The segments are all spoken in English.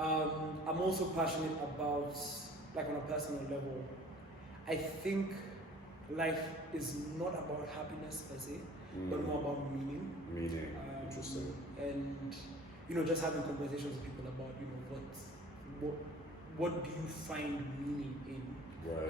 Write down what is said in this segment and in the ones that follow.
I'm also passionate about, like on a personal level, I think life is not about happiness per se, but more about meaning. Meaning, interesting. And just having conversations with people about what do you find meaning in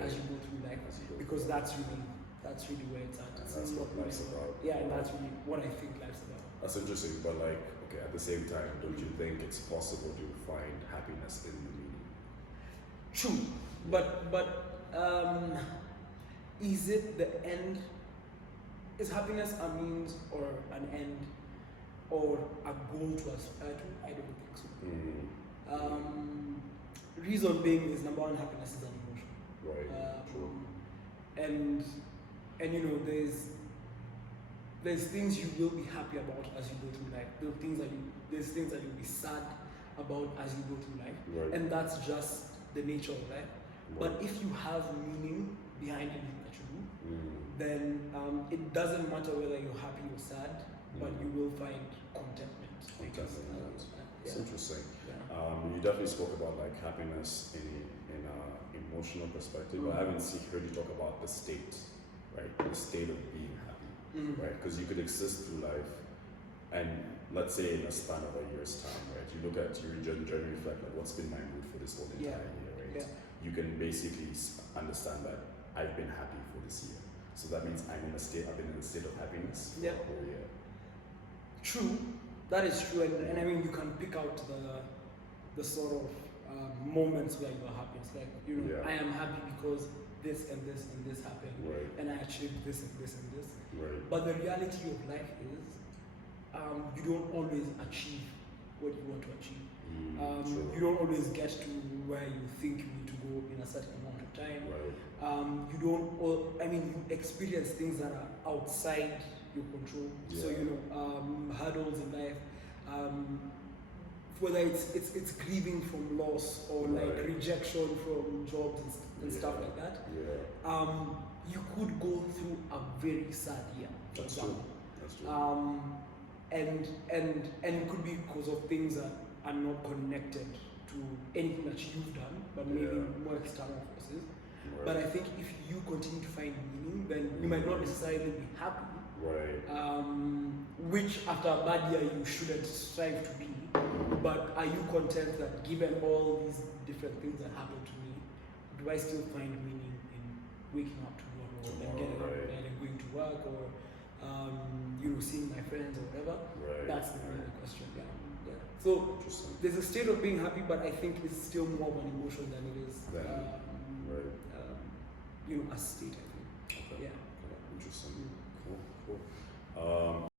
as you go through life, because that's really where it's at. And that's what life's about. Yeah, and that's really what I think life's about. That's interesting, but like, okay, at the same time, don't you think it's possible to find happiness in the meaning? True, but is it the end? Is happiness a means or an end, or a goal to aspire to? I don't think so. Reason being is, number one, happiness is an emotion. Right. True. And there's things you will be happy about as you go through life. There's things that you'll be sad about as you go through life. Right. And that's just the nature of life. Right. But if you have meaning behind anything that you do, then it doesn't matter whether you're happy or sad, but you will find contentment. It's interesting. Yeah. You definitely spoke about like happiness in an emotional perspective, but I haven't heard you talk about the state, right? The state of being happy, right? Because you could exist through life, and let's say in a span of a year's time, right? You look at your journey, reflect like, what's been my mood for this whole entire year, right? Yeah. You can basically understand that I've been happy for this year, so that means I've been in a state of happiness for the whole year. True. That is true, and I mean, you can pick out the sort of moments where you are happy. It's like, I am happy because this and this and this happened, and I achieved this and this and this. Right. But the reality of life is, you don't always achieve what you want to achieve. You don't always get to where you think you need to go in a certain amount of time. Right. You experience things that are outside your control. So hurdles in life, whether it's grieving from loss or like rejection from jobs and stuff like that. You could go through a very sad year. That's true. And it could be because of things that are not connected to anything that you've done, but maybe more external forces. Right. But I think if you continue to find meaning, then you might not necessarily be happy. Right. Which after a bad year you shouldn't strive to be. But are you content that given all these different things that happened to me, do I still find meaning in waking up tomorrow and getting out of bed and going to work, or seeing my friends or whatever? Right. That's the real question. Yeah. So there's a state of being happy, but I think it's still more of an emotion than it is a state, I think. Okay. Yeah. Interesting. Cool.